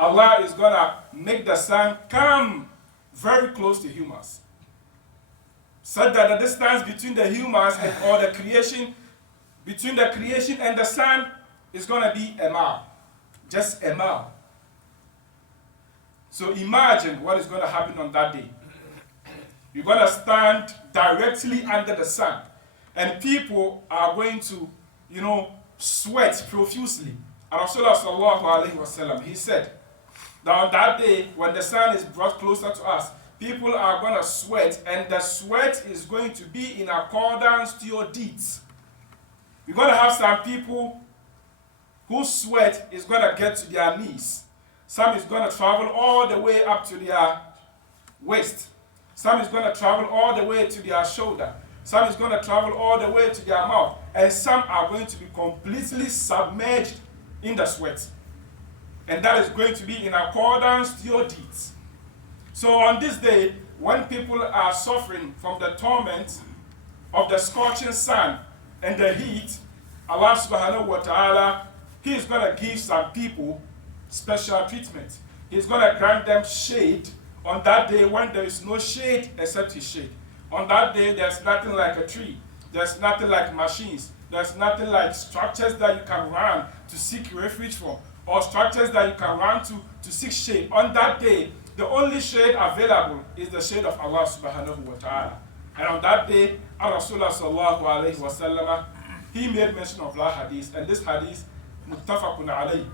Allah is going to make the sun come very close to humans, such that the distance between the humans or the creation, between the creation and the sun is going to be a mile, just a mile. So imagine what is going to happen on that day. You're going to stand directly under the sun, and people are going to, sweat profusely. And Rasulullah sallallahu alaihi wasallam, he said that on that day, when the sun is brought closer to us, people are going to sweat, and the sweat is going to be in accordance to your deeds. You're going to have some people whose sweat is going to get to their knees. Some is going to travel all the way up to their waist. Some is going to travel all the way to their shoulder. Some is going to travel all the way to their mouth. And some are going to be completely submerged in the sweat. And that is going to be in accordance to your deeds. So on this day, when people are suffering from the torment of the scorching sun and the heat, Allah subhanahu wa ta'ala, He is going to give some people special treatment. He's going to grant them shade on that day when there is no shade except His shade. On that day, there's nothing like a tree. There's nothing like machines. There's nothing like structures that you can run to seek refuge from, or structures that you can run to seek shade. On that day, the only shade available is the shade of Allah subhanahu wa ta'ala. And on that day, Rasulullah sallallahu alayhi wa sallam, he made mention of that hadith. And this hadith, muttafaqun alayhi,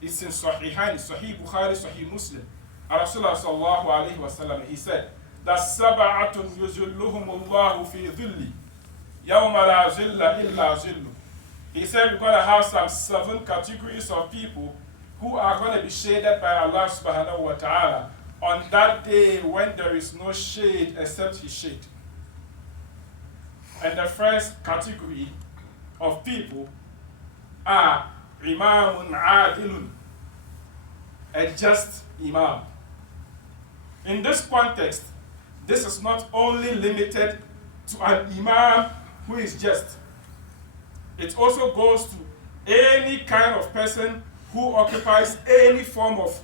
it's in Sahihain, Sahih Bukhari, Sahih Muslim. Rasulullah sallallahu alayhi wa sallam, he said, that sab'atun yuzilluhumullahu fi dhilli, yawma la zilla illa zillu. He said we're going to have some 7 categories of people who are going to be shaded by Allah subhanahu wa ta'ala on that day when there is no shade except His shade. And the first category of people are imamun adilun, a just imam. In this context, this is not only limited to an imam who is just. It also goes to any kind of person who occupies any form of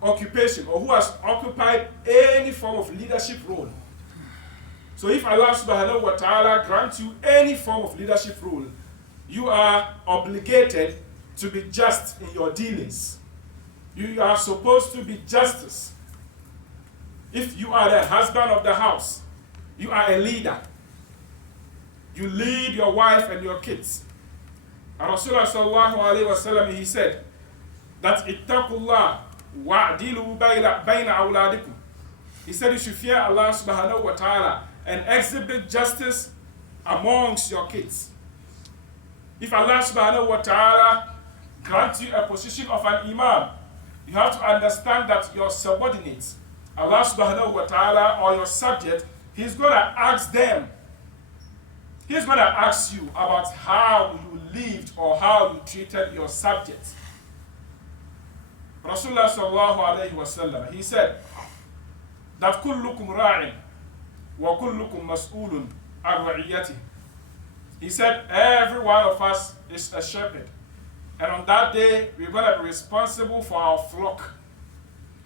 occupation, or who has occupied any form of leadership role. So if Allah subhanahu wa ta'ala grants you any form of leadership role, you are obligated to be just in your dealings. You are supposed to be justice. If you are the husband of the house, you are a leader. You lead your wife and your kids. And Rasulullah sallallahu alayhi wa sallam, he said that ittaqullah wa'dilu bayna awladikum. He said you should fear Allah subhanahu wa ta'ala and exhibit justice amongst your kids. If Allah subhanahu wa ta'ala grants you a position of an imam, you have to understand that your subordinates, Allah subhanahu wa ta'ala, or your subject, He's going to ask them. He's going to ask you about how you lived or how you treated your subjects. Rasulullah sallallahu alayhi wa sallam, he said that kullukum ra'in wa kullukum mas'ulun an ra'iyatih. He said every one of us is a shepherd. And on that day, we're going to be responsible for our flock.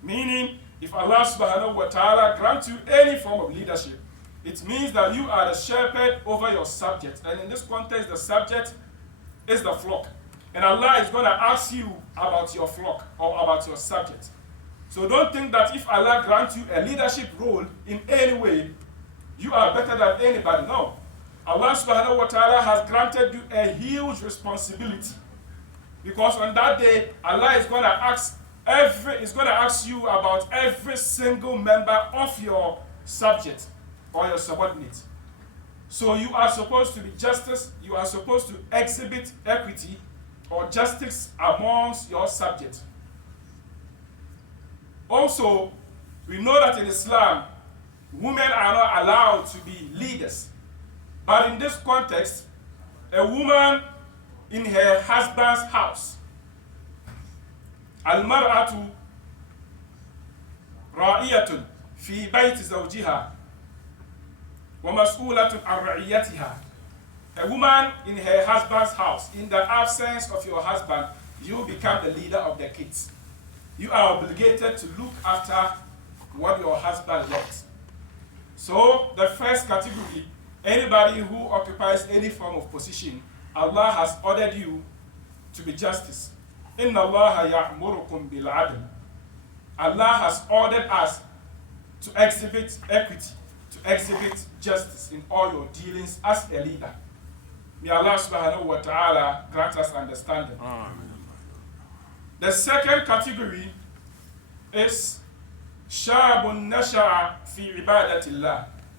Meaning, if Allah subhanahu wa ta'ala grants you any form of leadership, it means that you are the shepherd over your subject. And in this context, the subject is the flock. And Allah is going to ask you about your flock or about your subject. So don't think that if Allah grants you a leadership role in any way, you are better than anybody. No. Allah subhanahu wa ta'ala has granted you a huge responsibility. Because on that day, Allah is going to ask you about every single member of your subject or your subordinate. So you are supposed to be justice, you are supposed to exhibit equity or justice amongst your subject. Also, we know that in Islam, women are not allowed to be leaders. But in this context, a woman in her husband's house, al-mar'atu ra'iyatun fi bayti zawjiha wa mas'ulatun an ra'iyatiha. A woman in her husband's house, in the absence of your husband, you become the leader of the kids. You are obligated to look after what your husband left. So the first category, anybody who occupies any form of position, Allah has ordered you to be justice. Inna Allah ya'murukum bil adl. Allah has ordered us to exhibit equity, to exhibit justice in all your dealings as a leader. May Allah subhanahu wa ta'ala grant us understanding. The second category is شاب نشأ في عبادة الله.